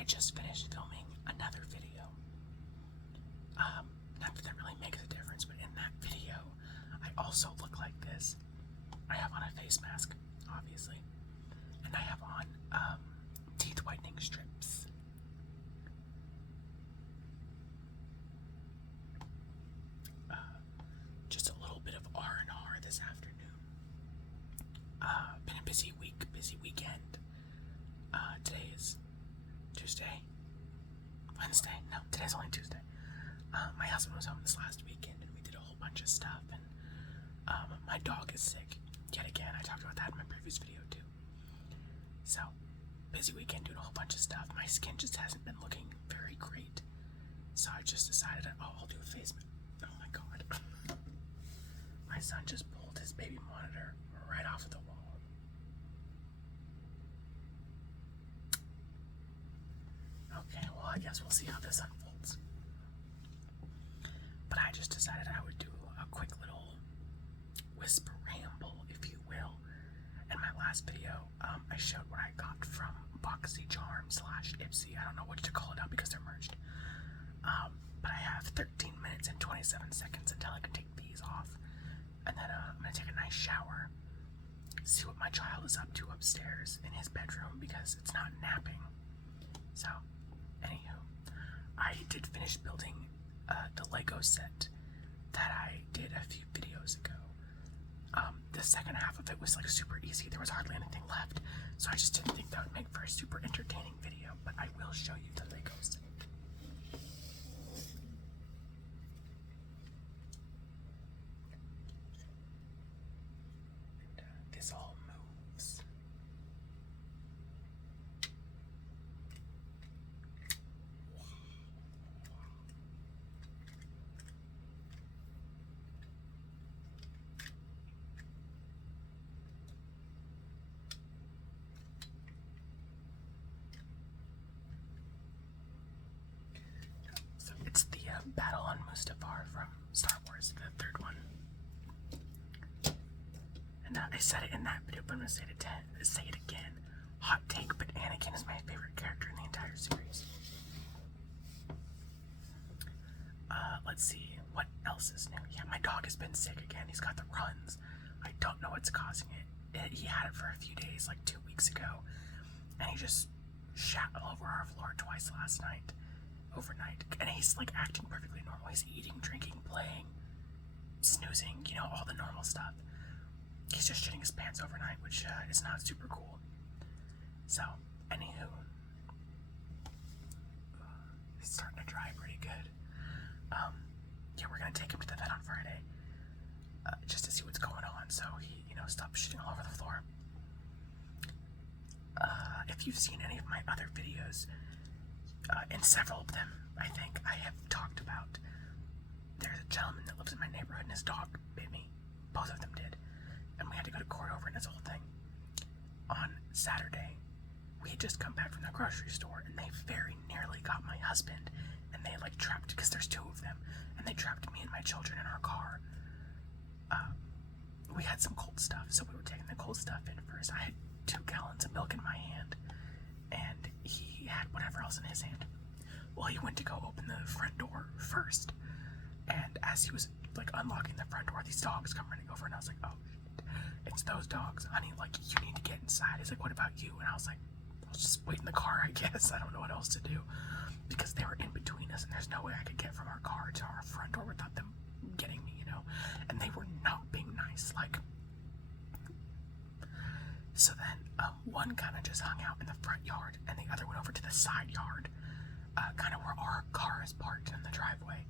I just finished filming another video. Not that really makes a difference, but in that video, I also look like this. I have on a face mask, obviously, and I have on teeth whitening strips. Just a little bit of R&R this afternoon. Been a busy week, busy weekend. Today is Tuesday? Wednesday? No, today's only Tuesday. My husband was home this last weekend and we did a whole bunch of stuff, and my dog is sick. Yet again, I talked about that in my previous video too. So, busy weekend doing a whole bunch of stuff. My skin just hasn't been looking very great. So I just decided, I'll do a face mask. Oh my god. My son just pulled his baby monitor right off of the wall. Okay, well, I guess we'll see how this unfolds. But I just decided I would do a quick little whisper ramble, if you will. In my last video, I showed what I got from BoxyCharm/Ipsy. I don't know what to call it now because they're merged. But I have 13 minutes and 27 seconds until I can take these off. And then I'm going to take a nice shower, see what my child is up to upstairs in his bedroom because it's not napping. So, anywho, I did finish building the Lego set that I did a few videos ago. The second half of it was like super easy. There was hardly anything left, so I just didn't think that would make for a super entertaining video, but I will show you the Lego set. And this all moves. It's the Battle on Mustafar from Star Wars, the third one. And I said it in that video, but I'm going to say it again. Hot take, but Anakin is my favorite character in the entire series. Let's see, what else is new? Yeah, my dog has been sick again. He's got the runs. I don't know what's causing it. He had it for a few days, like 2 weeks ago, and he just shat all over our floor twice overnight, and he's like acting perfectly normal. He's eating, drinking, playing, snoozing, all the normal stuff. He's just shitting his pants overnight, which is not super cool. So, anywho, it's starting to dry pretty good. Yeah, we're gonna take him to the vet on Friday, just to see what's going on, so he, stops shitting all over the floor. If you've seen any of my other videos, in several of them, I think I have talked about, there's a gentleman that lives in my neighborhood and his dog bit me. Both of them did. And we had to go to court over it and this whole thing. On Saturday, we had just come back from the grocery store and they very nearly got my husband, and they trapped, because there's two of them, and they trapped me and my children in our car. We had some cold stuff, so we were taking the cold stuff in first. I had 2 gallons of milk in my hand, and he had whatever else in his hand. Well, he went to go open the front door first, and as he was unlocking the front door, these dogs come running over, and I was like, oh shit, it's those dogs, honey, you need to get inside. He's like, what about you? And I was like, I'll just wait in the car, I guess. I don't know what else to do, because they were in between us and there's no way I could get from our car to our front door without them getting me, and they were not being nice. So then one kind of just hung out in the front yard and the other went over to the side yard, kind of where our car is parked in the driveway.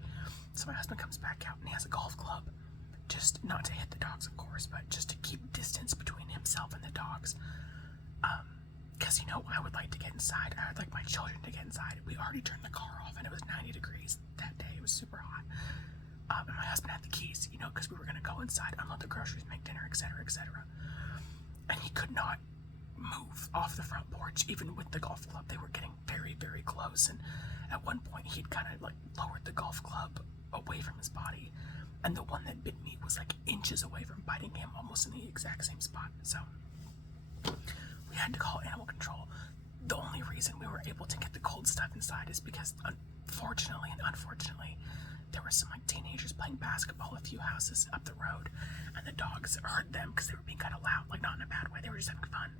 So my husband comes back out and he has a golf club, just not to hit the dogs, of course, but just to keep distance between himself and the dogs. Because, I would like to get inside. I would like my children to get inside. We already turned the car off and it was 90 degrees that day. It was super hot. And my husband had the keys, because we were going to go inside, unload the groceries, make dinner, etc., etc. And he could not move off the front porch, even with the golf club. They were getting very, very close, and at one point he'd kind of lowered the golf club away from his body, and the one that bit me was inches away from biting him, almost in the exact same spot. So we had to call animal control. The only reason reason we were able to get the cold stuff inside is because, unfortunately, there were some like teenagers playing basketball a few houses up the road, and the dogs heard them because they were being kind of loud, like not in a bad way. They were just having fun,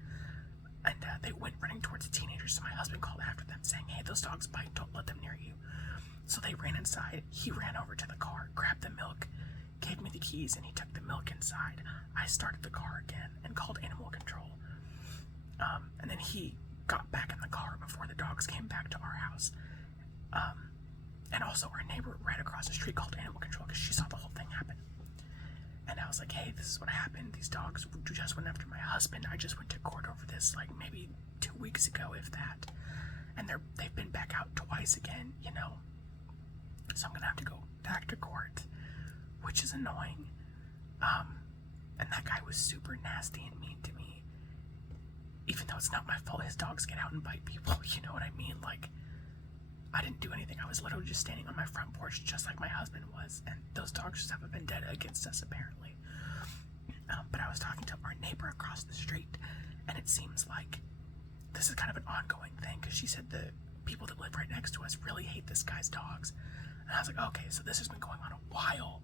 and they went running towards the teenagers. So my husband called after them, saying, "Hey, those dogs bite. Don't let them near you." So they ran inside. He ran over to the car, grabbed the milk, gave me the keys, and he took the milk inside. I started the car again and called animal control. And then he got back in the car before the dogs came back to our house. And also our neighbor right across the street called animal control because she saw the whole thing happen. And I was like, "Hey, this is what happened. These dogs just went after my husband. I just went to court over this like maybe 2 weeks ago, if that. And they've been back out twice again, you know. So I'm gonna have to go back to court, which is annoying. And that guy was super nasty and mean to me. Even though it's not my fault, his dogs get out and bite people, you know what I mean? Like, I didn't do anything. I was literally just standing on my front porch just like my husband was, and those dogs just have a vendetta against us, apparently. But I was talking to our neighbor across the street, and it seems like this is kind of an ongoing thing, because she said the people that live right next to us really hate this guy's dogs. And I was like, okay, so this has been going on a while,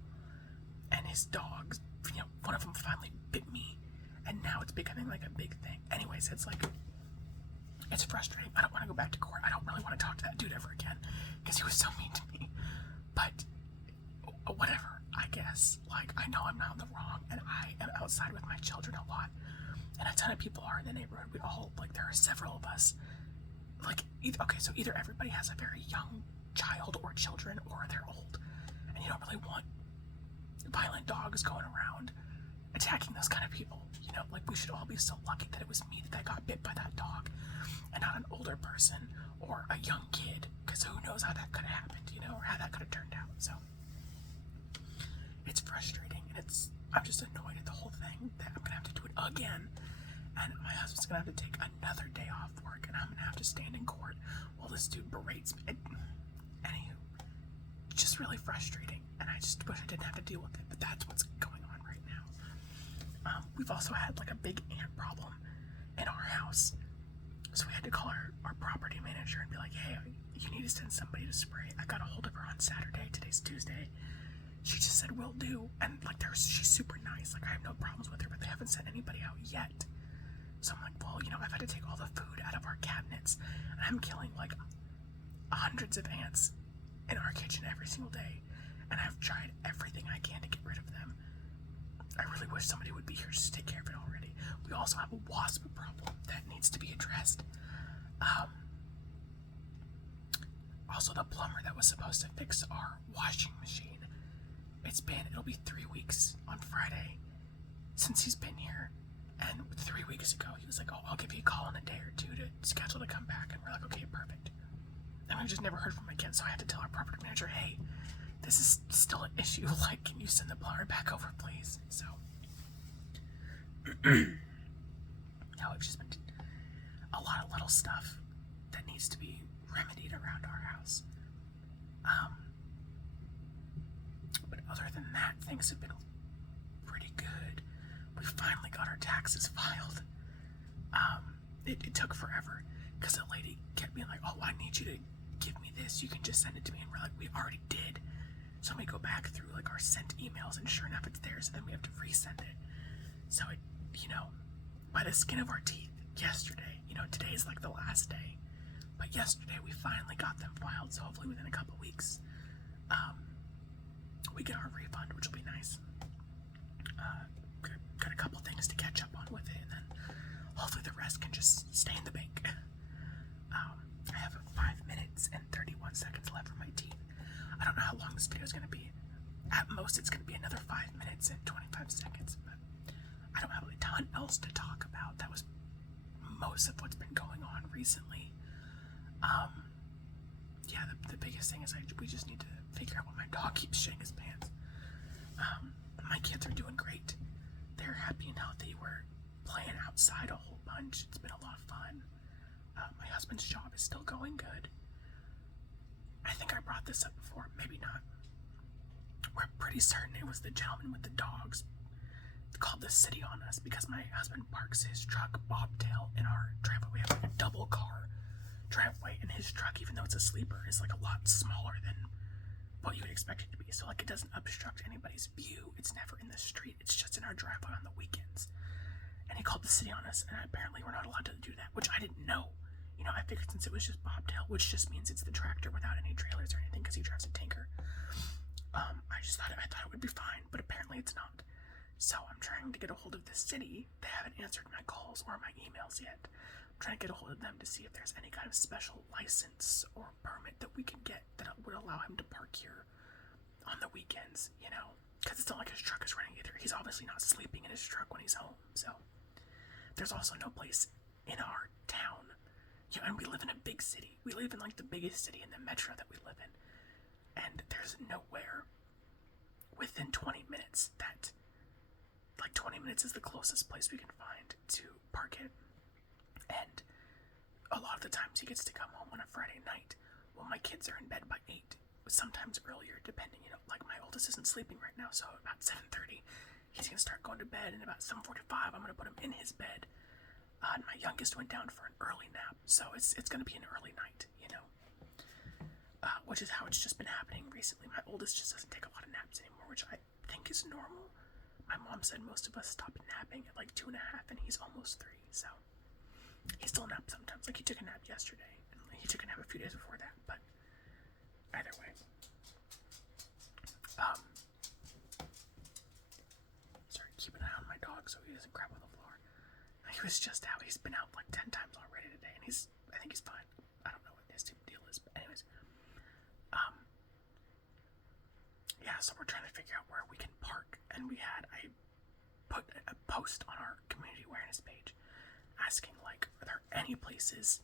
and his dogs, you know, one of them finally bit me, and now it's becoming like a big thing. Anyways, it's like, it's frustrating. I don't want to go back to court. I don't really want to talk to that dude ever again, because he was so mean to me. But whatever, I guess. Like, I know I'm not in the wrong, and I am outside with my children a lot, and a ton of people are in the neighborhood. We all, like, there are several of us. Like, either everybody has a very young child or children, or they're old, and you don't really want violent dogs going around attacking those kind of people. You know, like, we should all be so lucky that it was me that got bit by that dog, and not an older person or a young kid, because who knows how that could have happened, you know, or how that could have turned out. So it's frustrating, and I'm just annoyed at the whole thing that I'm gonna have to do it again, and my husband's gonna have to take another day off work, and I'm gonna have to stand in court while this dude berates me. Anywho, just really frustrating, and I just wish I didn't have to deal with it, but that's what's going on right now. We've also had like a big ant problem in our house, so we had to call our property manager and be like, "Hey, you need to send somebody to spray." I got a hold of her on Saturday. Today's Tuesday. She just said, "Will do," and like, she's super nice. Like, I have no problems with her, but they haven't sent anybody out yet. So I'm like, well, you know, I've had to take all the food out of our cabinets, and I'm killing like hundreds of ants in our kitchen every single day, and I've tried everything I can to get rid of them. I really wish somebody would be here just to take care of it already. We also have a wasp problem that needs to be addressed. Also, the plumber that was supposed to fix our washing machine, it'll be 3 weeks on Friday since he's been here, and 3 weeks ago he was like, "Oh, I'll give you a call in a day or two to schedule to come back," and we're like, "Okay, perfect." And we just never heard from him again, so I had to tell our property manager, "Hey, this is still an issue, like, can you send the plumber back over, please?" So now it's just been a lot of little stuff that needs to be remedied around our house. But other than that, things have been pretty good. We finally got our taxes filed. It took forever, because the lady kept being like, "Oh, I need you to give me this. You can just send it to me." And we're like, "We already did." So we go back through like our sent emails, and sure enough, it's there. So then we have to resend it. So it, you know, by the skin of our teeth, yesterday, you know, today's like the last day, but yesterday we finally got them filed. So hopefully within a couple weeks, we get our refund, which will be nice. Got a couple things to catch up on with it, and then hopefully the rest can just stay in the bank. I have 5 minutes and 31 seconds left for my teeth. I don't know how long this video is going to be. At most, it's going to be another 5 minutes and 25 seconds, but I don't have a ton else to talk about. That was most of what's been going on recently. Yeah, the biggest thing is we just need to figure out why my dog keeps shitting his pants. My kids are doing great. They're happy and healthy. We're playing outside a whole bunch. It's been a lot of fun. My husband's job is still going good. I think I brought this up before, maybe not. We're pretty certain it was the gentleman with the dogs called the city on us, because my husband parks his truck bobtail in our driveway. We have like a double car driveway, and his truck, even though it's a sleeper, is like a lot smaller than what you would expect it to be. So like it doesn't obstruct anybody's view. It's never in the street. It's just in our driveway on the weekends. And he called the city on us, and apparently we're not allowed to do that, which I didn't know. You know, I figured since it was just bobtail, which just means it's the tractor without any trailers or anything, because he drives a tanker. I thought it would be fine, but apparently it's not. So I'm trying to get a hold of the city. They haven't answered my calls or my emails yet. I'm trying to get a hold of them to see if there's any kind of special license or permit that we can get that would allow him to park here on the weekends, you know, because it's not like his truck is running either. He's obviously not sleeping in his truck when he's home. So there's also no place in our town. You know, and we live in a big city. We live in like the biggest city in the metro that we live in. And there's nowhere within 20 minutes that, like 20 minutes is the closest place we can find to park it. And a lot of the times he gets to come home on a Friday night when my kids are in bed by 8, sometimes earlier, depending, you know, like my oldest isn't sleeping right now, so about 7:30, he's going to start going to bed, and about 7:45, I'm going to put him in his bed. And my youngest went down for an early nap, so it's going to be an early night, you know, which is how it's just been happening recently. My oldest just doesn't take a lot of naps anymore, which I think is normal. My mom said most of us stopped napping at like 2.5, and he's almost 3, so he still naps sometimes. Like he took a nap yesterday, and he took a nap a few days before that, but either way. Sorry, keep an eye on my dog so he doesn't crap on the floor. He was just out. He's been out like 10 times already today, and I think he's fine. I don't know what his deal is, but anyways. Yeah, so we're trying to figure out where we can park, and I put a post on our community awareness page asking, like, are there any places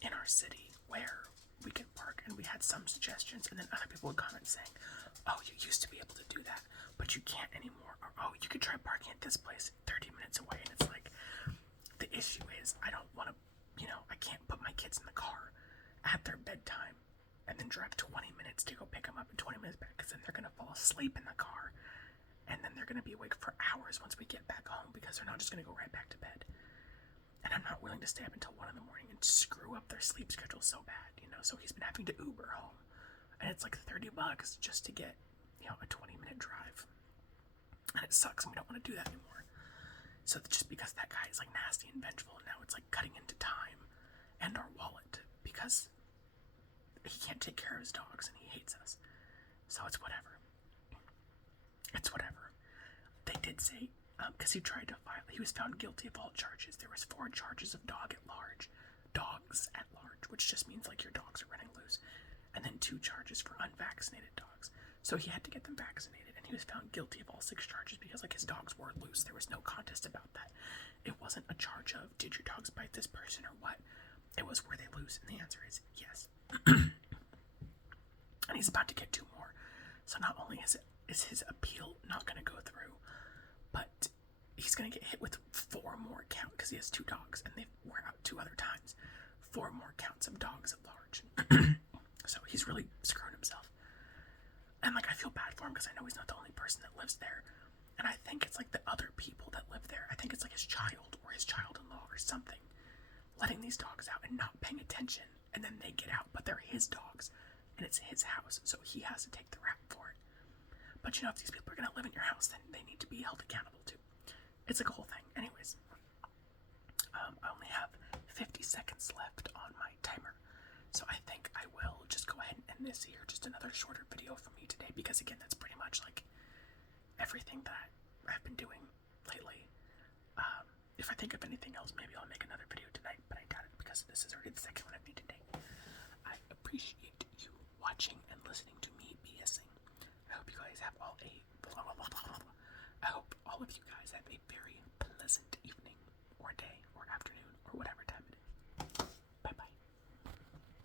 in our city where we can park? And we had some suggestions, and then other people would comment saying, oh, you used to be able to do that, but you can't anymore. Or, oh, you could try parking at this place 30 minutes away. And it's like, the issue is I don't want to, you know, I can't put my kids in the car at their bedtime and then drive 20 minutes to go pick them up and 20 minutes back, because then they're going to fall asleep in the car, and then they're going to be awake for hours once we get back home, because they're not just going to go right back to bed. And I'm not willing to stay up until 1 in the morning and screw up their sleep schedule so bad, you know. So he's been having to Uber home, and it's like $30 just to get, you know, a 20-minute drive. And it sucks, and we don't want to do that anymore. So just because that guy is like nasty and vengeful, and now it's like cutting into time and our wallet, because he can't take care of his dogs and he hates us. So it's whatever. It's whatever. They did say, because he tried to file, he was found guilty of all charges. There was 4 charges of dogs at large, which just means like your dogs are running loose, and then 2 charges for unvaccinated dogs. So he had to get them vaccinated, and he was found guilty of all 6 charges because like his dogs were loose. There was no contest about that. It wasn't a charge of did your dogs bite this person or what. It was were they loose, and the answer is yes. And he's about to get 2 more. So not only is his appeal not going to go through, but he's going to get hit with 4 more counts, because he has 2 dogs, and they were out 2 other times. 4 more counts of dogs at large. So he's really screwing himself. And like I feel bad for him, because I know he's not the only person that lives there. And I think it's like the other people that live there. I think it's like his child or his child-in-law or something, letting these dogs out and not paying attention, and then they get out, but they're his dogs, and it's his house, so he has to take the rap for it. But you know, if these people are going to live in your house, then they need to be held accountable too. It's like a whole thing. Anyways, I only have 50 seconds left on my timer, so I think I will just go ahead and end this here. Just another shorter video for me today, because again, that's pretty much like everything that I've been doing lately. If I think of anything else, maybe I'll make another video tonight.